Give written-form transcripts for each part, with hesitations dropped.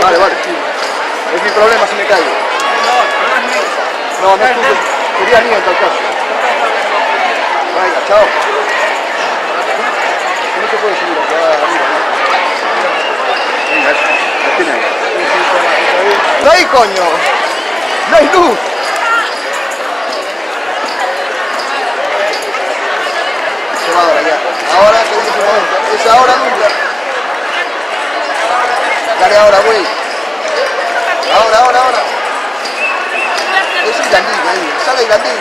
Vale, vale. Es mi problema si me caigo. No, no es tuyo. Sería mío en tal caso. Venga, chao. No se puede subir acá arriba. Venga, la tiene ahí. ¡No hay, coño! ¡No hay luz! Se va ahora ya. Ahora que es el momento. Es ahora nunca. Dale ahora, güey. Ahora. Es un grandín ahí. Sale el grandín.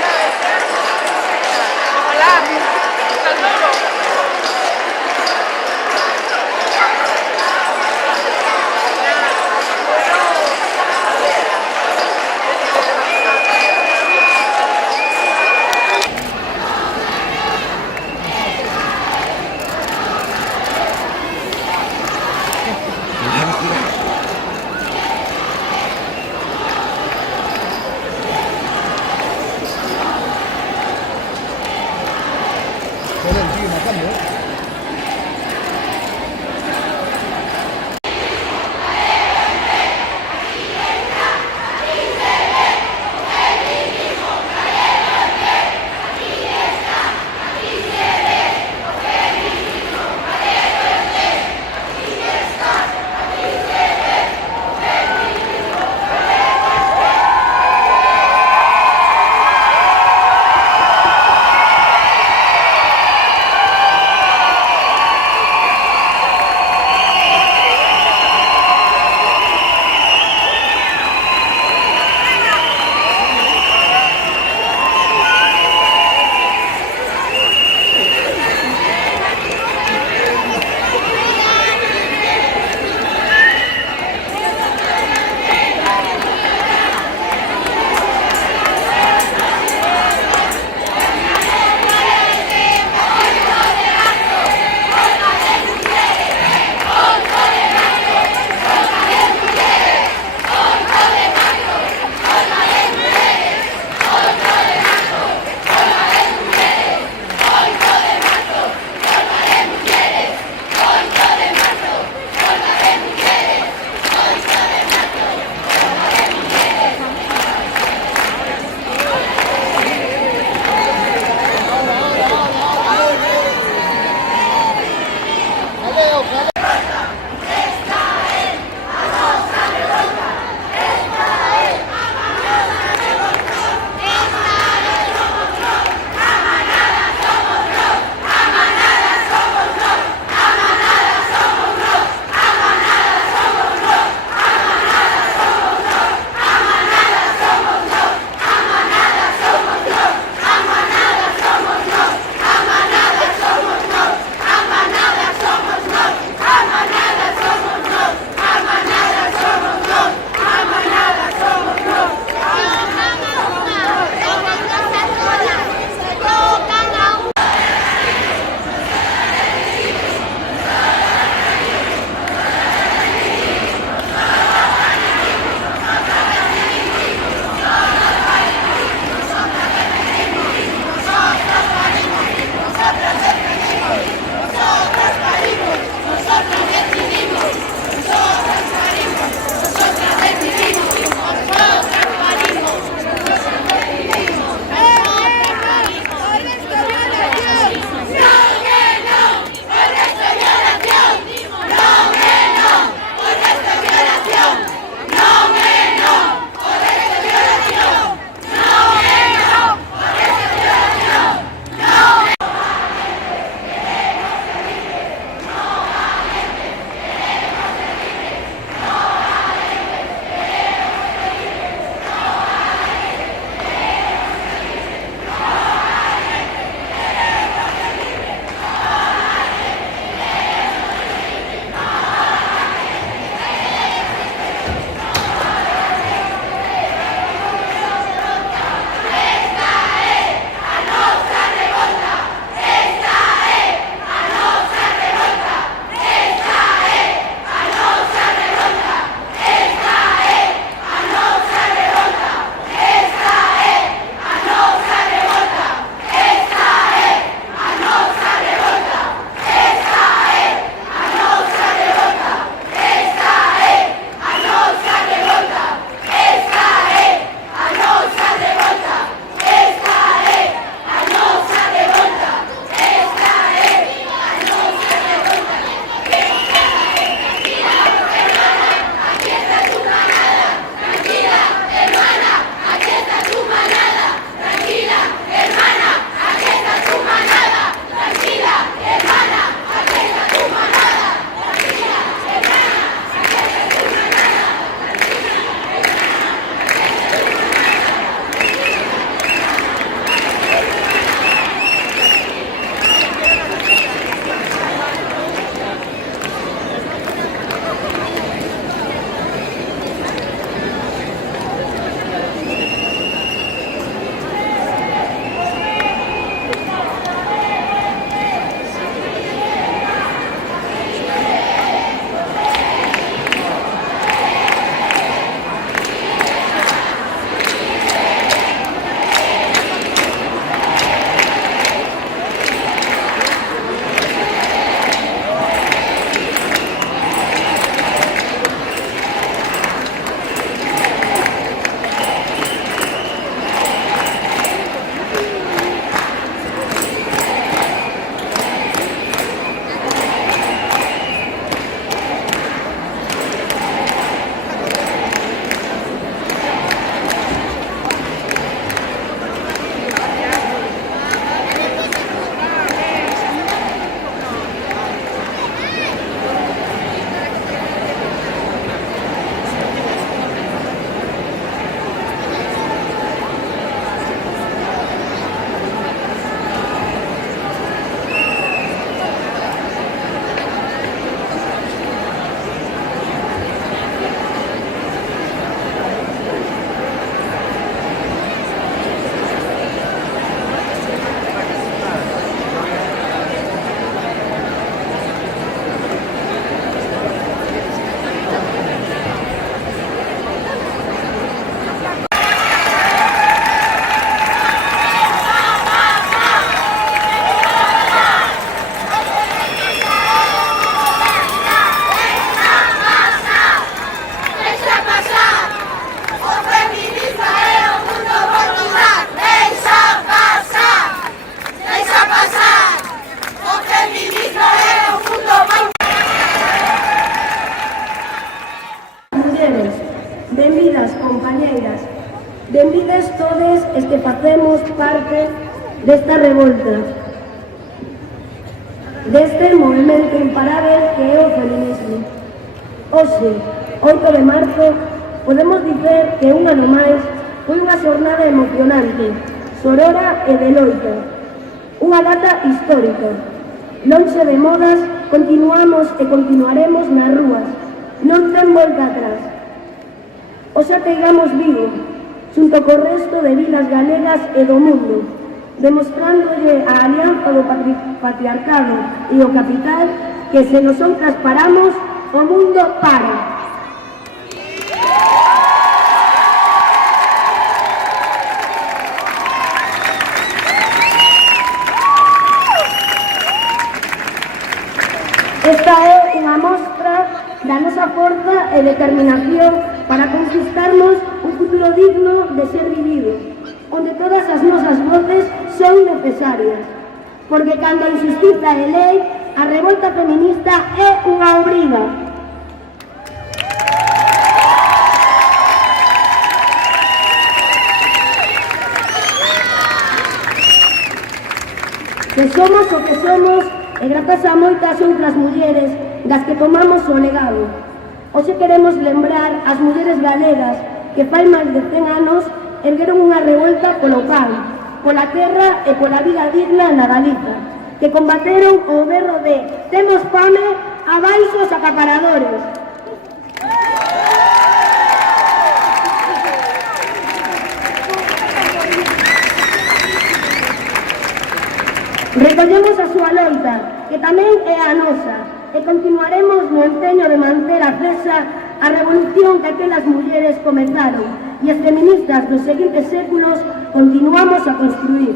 Sigue matando, ¿eh? es que facemos parte desta revolta, deste movimento imparável que é o feminismo. Hoxe, 8 de marzo, podemos dizer que un ano máis foi unha xornada emocionante, sorora e de loita. Unha data histórica. Lonxe de modas, continuamos e continuaremos nas rúas. Non ten volta atrás. Hoxe ateigamos Vigo, xunto co resto de vilas galegas e do mundo, demostrándolle a alianza do patriarcado e o capital que se nosotras paramos, o mundo para. Esta é unha mostra da nosa forza e determinación para conquistarnos un futuro digno de ser vivido, onde todas as nosas voces son necesarias, porque cando a injustiza é lei, a revolta feminista é unha obriga. Que somos o que somos e grazas a moitas outras mulleres das que tomamos o legado. Hoxe queremos lembrar as mulleres galegas que fai máis de 100 anos ergueron unha revolta polo pan, pola terra e pola vida digna na Galiza, que combateron o berro de "temos fame, abaixo os acaparadores". Recollemos a súa loita, que tamén é a nosa, e continuaremos no empeño de manter acesa a revolución que aquelas mulleres comezaron e as feministas dos seguintes séculos continuamos a construir.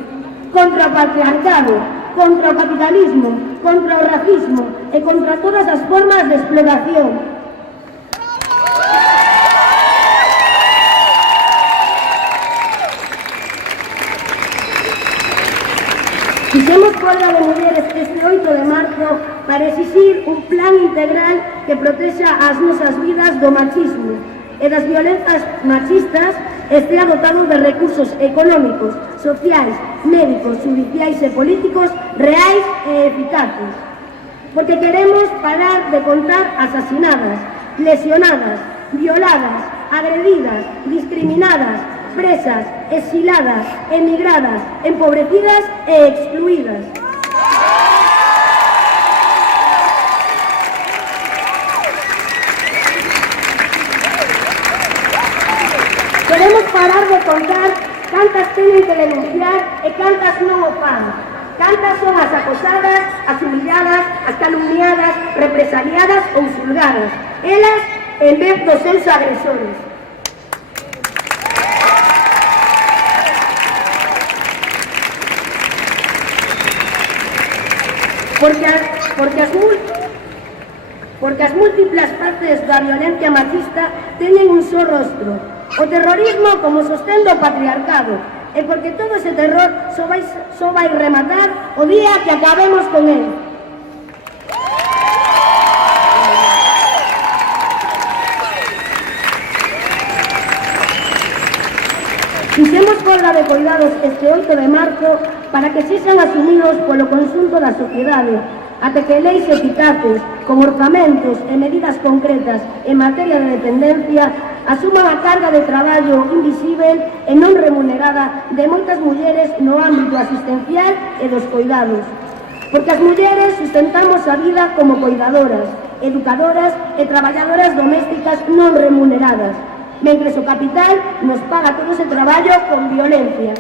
Contra o patriarcado, contra o capitalismo, contra o racismo e contra todas as formas de explotación. Fixemos folga de mulleres este 8 de marzo para exixir un plan integral que protexa as nosas vidas do machismo e das violenzas machistas, estea dotado de recursos económicos, sociais, médicos, judiciais e políticos reais e eficaces. Porque queremos parar de contar asasinadas, lesionadas, violadas, agredidas, discriminadas, presas, exiladas, emigradas, empobrecidas e excluídas. Queremos parar de contar cantas teñen que denunciar e cantas non o fan. Cantas son as acosadas, as humilladas, as calumniadas, represaliadas ou xulgadas. Elas en vez dos seus agresores. Porque as múltiplas partes da violencia machista teñen un só rostro, o terrorismo como sostén do patriarcado, e porque todo ese terror só vai rematar o día que acabemos con él. Fixemos folga de coidados este 8 de marzo para que sexan asumidos polo conxunto da sociedade, até que leis eficaces, como orzamentos e medidas concretas en materia de dependencia, asuman a carga de traballo invisível e non remunerada de moitas mulleres no ámbito asistencial e dos coidados. Porque as mulleres sustentamos a vida como coidadoras, educadoras e traballadoras domésticas non remuneradas, mentres o capital nos paga todo ese traballo con violencia.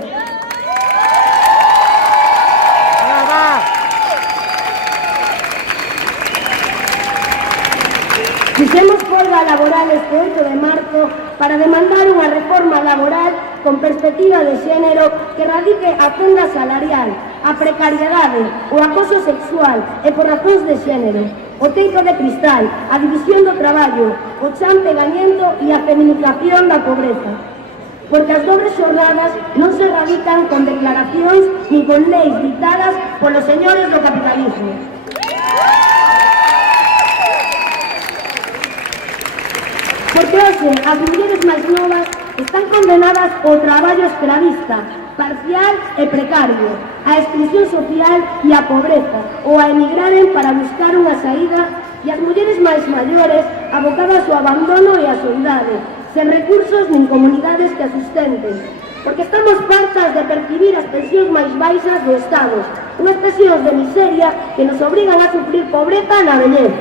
Fixemos folga laboral este 8 de marzo para demandar unha reforma laboral con perspectiva de xénero que radique a fenda salarial, a precariedade, o acoso sexual e por razóns de xénero, o teito de cristal, a división do traballo, o champegañento e a feminización da pobreza. Porque as dobres xornadas non se radican con declaracións ni con leis dictadas polos señores do capitalismo. Porque hoxe as mulleres máis novas están condenadas ao traballo escravista, parcial e precario, á exclusión social e á pobreza, ou a emigraren para buscar unha saída, e as mulleres máis maiores abocadas ao abandono e á soidade, sen recursos nin comunidades que a sustenten, porque estamos fartas de percibir as pensións máis baixas do Estado, unhas pensións de miseria que nos obrigan a sufrir pobreza na vellez.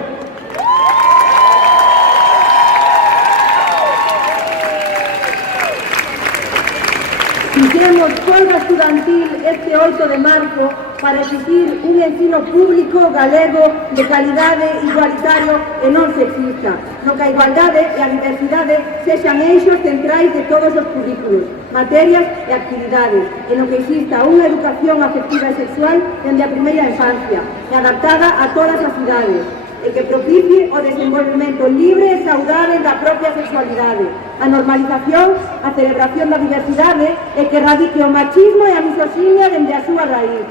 Fixemos folga estudantil este 8 de marzo para exigir un ensino público galego de calidade igualitario e non sexista, no que a igualdade e a diversidade sexan eixos centrais de todos os currículos, materias e actividades, e no que exista unha educación afectiva e sexual dende a primeira infancia e adaptada a todas as idades, e que propicie o desenvolvemento libre e saudável da propia sexualidade, a normalización, a celebración da diversidade e que erradique o machismo e a misoxinia dende a súa raíz.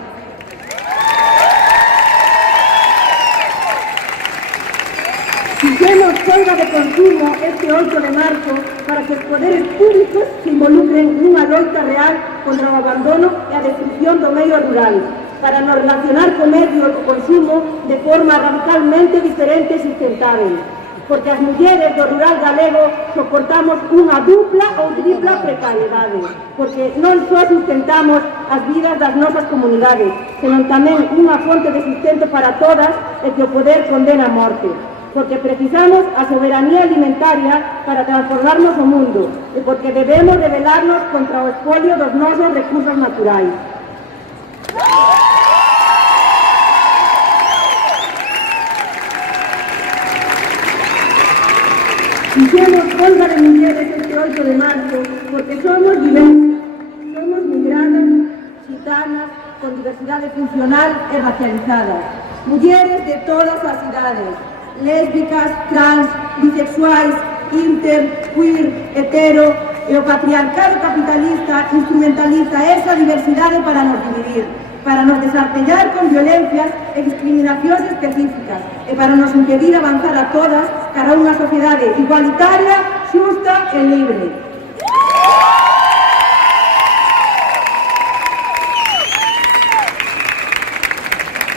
Fixemos folga de consumo este 8 de marzo para que os poderes públicos se involucren nunha loita real contra o abandono e a destrucción do medio rural, para nos relacionar co medio e co consumo de forma radicalmente diferente e sustentable, porque as mulleres do rural galego soportamos unha dupla ou tripla precariedade, porque non só sustentamos as vidas das nosas comunidades, senón tamén unha fonte de sustento para todas e que o poder condena a morte, porque precisamos a soberanía alimentaria para transformarnos o mundo e porque debemos rebelarnos contra o expolio dos nosos recursos naturais. Fixemos folga de mulleres este 8 de marzo porque somos diversas, somos migradas, xitanas, con diversidade funcional e racializadas, mulleres de todas as idades, lésbicas, trans, bisexuais, inter, queer, hetero, e o patriarcado capitalista instrumentaliza esa diversidade para nos dividir, para nos desartellar con violencias e discriminacións específicas e para nos impedir avanzar a todas cara a unha sociedade igualitaria, xusta e libre.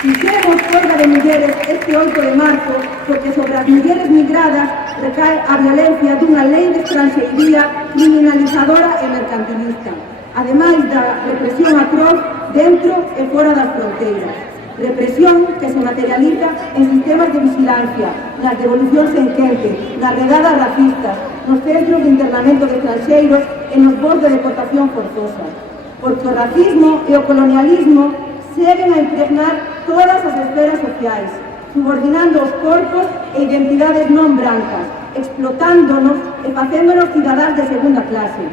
Fixemos folga de mulleres este 8 de marzo porque sobre as mulleres migradas recae a violencia dunha lei de estranxeiría criminalizadora e mercantilista, ademais da represión atroz dentro e fora das fronteiras. Represión que se materializa en sistemas de vigilancia, nas devolucións en quente, nas redadas racistas, nos centros de internamento de estranxeiros e nos voos de deportación forzosa. Porque o racismo e o colonialismo seguen a impregnar todas as esferas sociais, subordinando os corpos e identidades non brancas, explotándonos e facéndonos cidadás de segunda clase.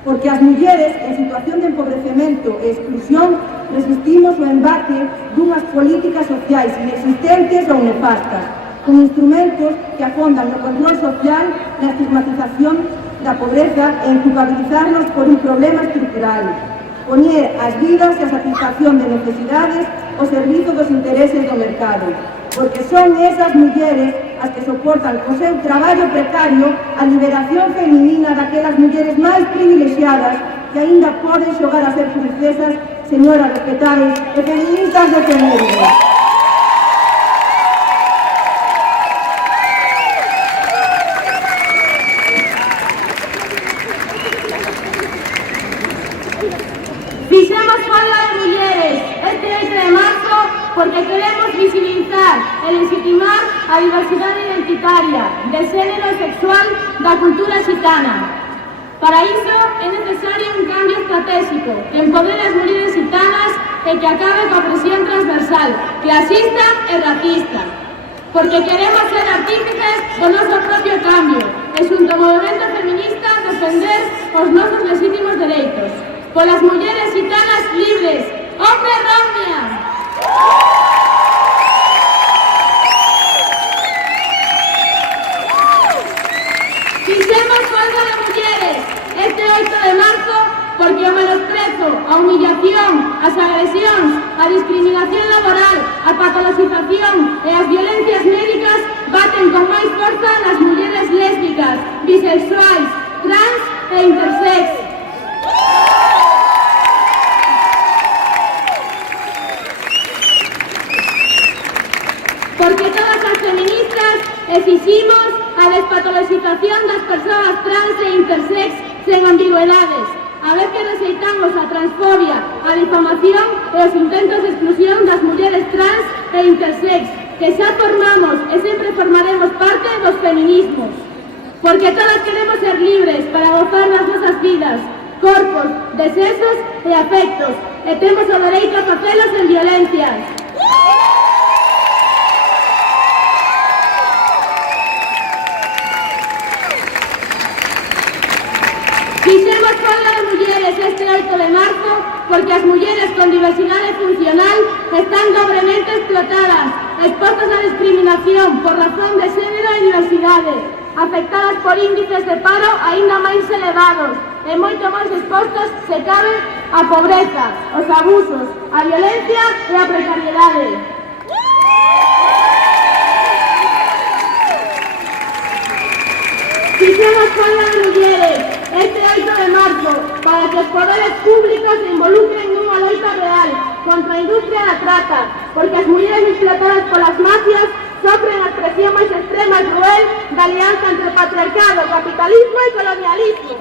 Porque as mulleres en situación de empobrecemento e exclusión resistimos o embate dunhas políticas sociais inexistentes ou nefastas, con instrumentos que afondan no control social, na estigmatización da pobreza e en culpabilizarnos por un problema estrutural, poñer as vidas e a satisfacción de necesidades ao servizo dos intereses do mercado, porque son esas mulleres as que soportan co seu traballo precario a liberación feminina daquelas mulleres máis privilexiadas que aínda poden xogar a ser princesas, señoras respetables e feministas de Temuco. Fixemos folga de mulleres este 8 de marzo porque queremos visibilizar e legitimar a diversidade identitaria de xénero e sexual da cultura xitana. Para iso é necesario un cambio estratégico que empodere as mulleres xitanas e que acabe coa presión transversal, clasista e racista. Porque queremos ser artífices do noso propio cambio e xunto ao movimento feminista defender os nosos legítimos dereitos. Polas mulleres xitanas libres, hombre Romnia! Fixemos folga de mulleres este 8 de marzo porque o menosprezo, a humillación, as agresións, a discriminación laboral, a patologización e as violencias médicas baten con máis forza nas mulleres lésbicas, bisexuais, trans e intersex. Porque todas as feministas exiximos a despatoloxización das persoas trans e intersex sen ambigüedades, a vez que rexeitamos a transfobia, a difamación e os intentos de exclusión das mulleres trans e intersex, que xa formamos e sempre formaremos parte dos feminismos. Porque todas queremos ser libres para gozar das nosas vidas, corpos, desexos e afectos, e temos o dereito a facelos sen violencias. Fixemos folga de mulleres este 8 de marzo porque as mulleres con diversidade funcional están dobremente explotadas, expostas a discriminación por razón de xénero e diversidade, afectadas por índices de paro aínda máis elevados e moito máis expostas, se cabe, a pobreza, os abusos, a violencia e a precariedade. Fixemos folga de mulleres este 8 de marzo para que os poderes públicos se involucren nunha loita real contra a industria da trata, porque as mulleres explotadas polas mafias sofren a expresión máis extrema e cruel da alianza entre patriarcado, capitalismo e colonialismo.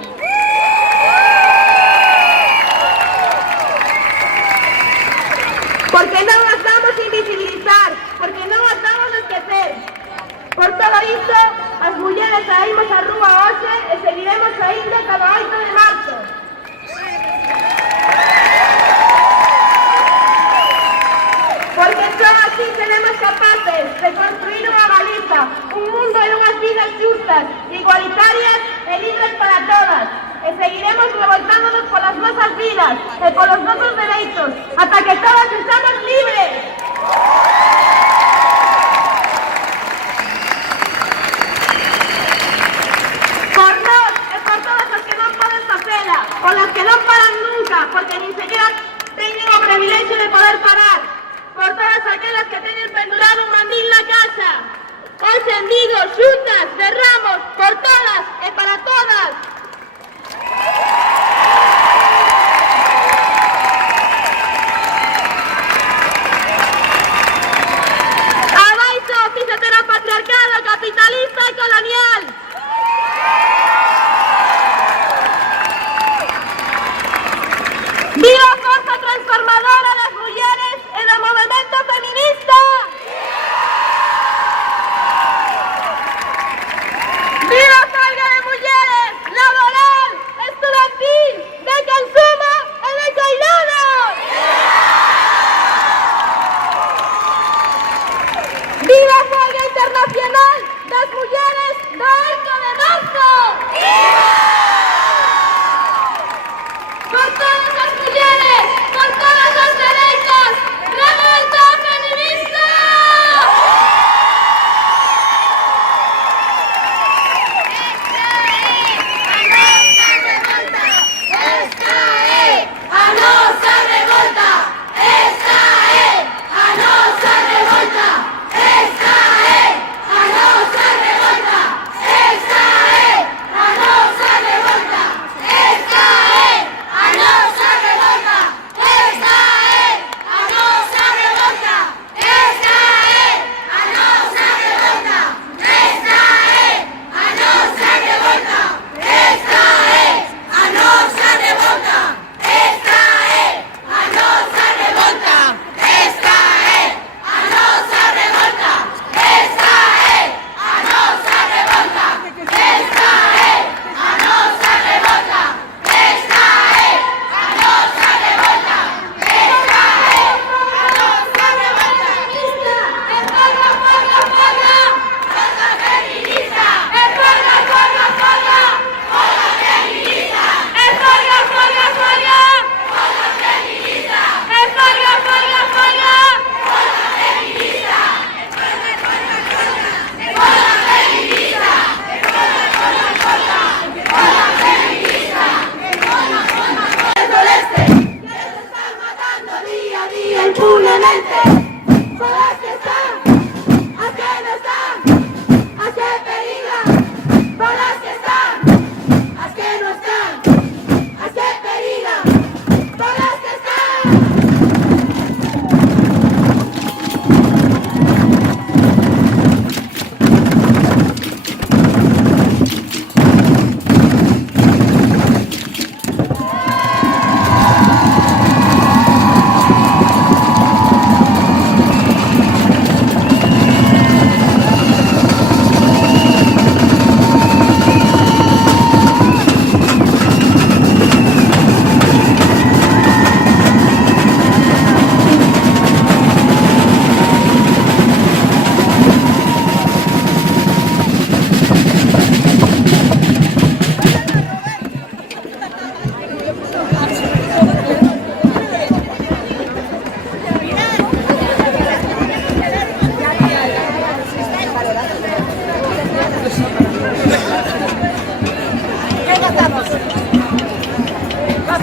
Porque non as vamos a invisibilizar, porque non as vamos a esquecer. Por todo isto, as mulleres saímos á rúa hoxe e seguiremos saindo cada 8 de marzo. Porque só así seremos capaces de construir unha Galiza, un mundo e unhas vidas justas, igualitarias e libres para todas. E seguiremos revoltándonos polas nosas vidas e polos nosos dereitos, ata que todas estamos libres. Por nós e por todas as que non poden facela, polas que non paran nunca, porque nin sequera teñen o privilexio de poder parar, por todas aquelas que teñen pendurado un mandil na casa. Hoxe en Vigo, xuntas, berramos, por todas e para todas. Abaixo o fisioterapeuta capitalista e colonial. ¡Viva a forza transformadora das mulleres e do movimento feminista! ¡Viva a folga de mulleres, laboral, estudantil, de consumo e de cuidados! ¡Viva a folga internacional das mulleres do 8 de marzo! ¡Por todas as mulleres, por todos os dereitos, revolta feminista! Esta é a nosa revolta! Esta é a nosa revolta! Esta é a nosa revolta! Esta é a nosa revolta! Esta é a nosa revolta! Esta é a nosa revolta! Esta é a nosa revolta! Esta é a nosa revolta! Esta é a nosa revolta! Esta é a nosa revolta! Esta é a nosa revolta! Esta é a nosa revolta! Esta é a nosa revolta! Esta é a nosa revolta! Esta é a nosa revolta! É folga, folga, folga! Folga feminista! É folga, folga, folga! Folga feminista! É folga, folga, folga! Folga feminista! É folga, folga, folga! Folga feminista! É folga, folga, folga! Folga feminista! É folga, folga, folga! Folga feminista! É folga, folga, folga! ¡El Este! ¡Que se están matando día a día impunemente! ¡Son las que están! ¡A que no están! ¡A que peligran! ¡Son las que están! ¡A que no están!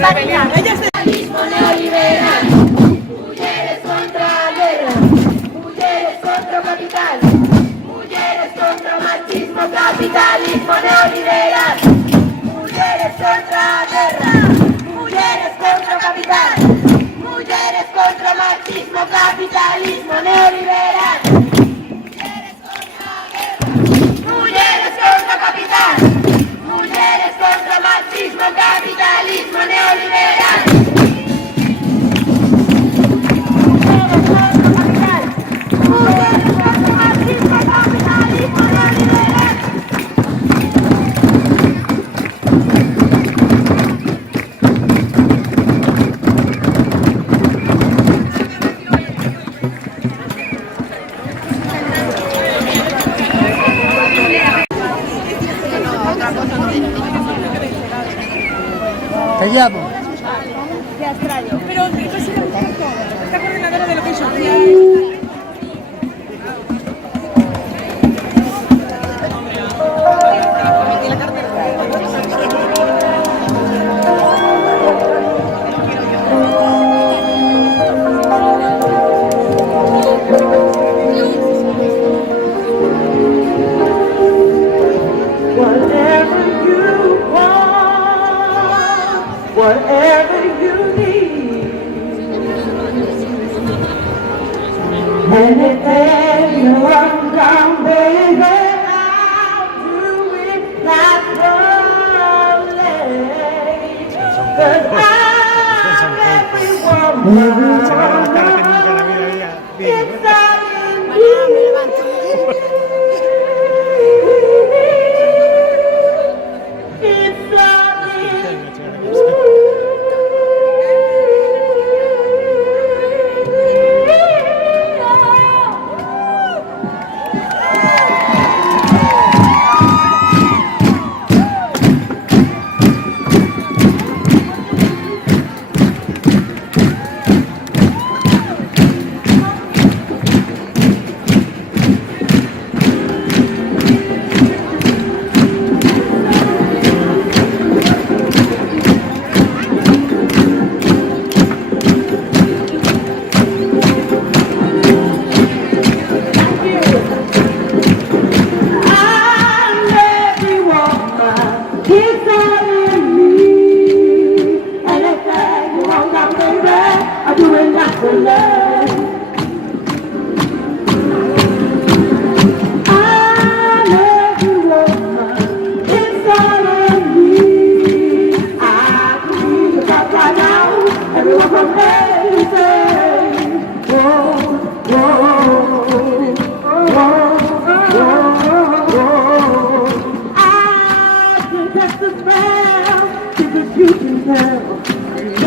Capitalismo neoliberal. Mujeres contra guerra. Mujeres contra capital. Mujeres contra machismo. Capitalismo neoliberal. Mujeres contra guerra. Mujeres contra capital. Mujeres contra machismo. Capitalismo neoliberal. Mujeres contra capital. Mujeres contra machismo, capitalismo neoliberal. Mujeres contra machismo, capitalismo neoliberal. Callado. Pero el presidente está coordinadora de lo que yo. Whatever you need, anything you want down, baby, I'll do it naturally. 'Cause I'm every woman. It's all in me. It's all in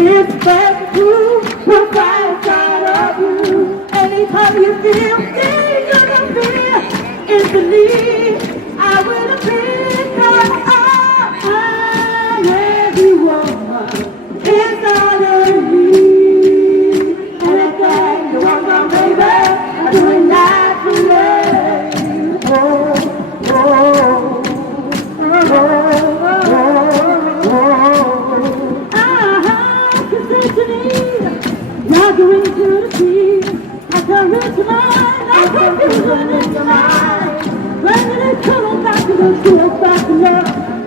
It's better to provide God of you. Anytime you feel you're gonna feel instantly, I will appear I'm every woman. It's all in me. Anything you want, my baby, I do it naturally. Oh, oh, oh, oh, Gathering to the sea, I can reach mine, I can feel it in your mind. When it comes back to the field, back to love.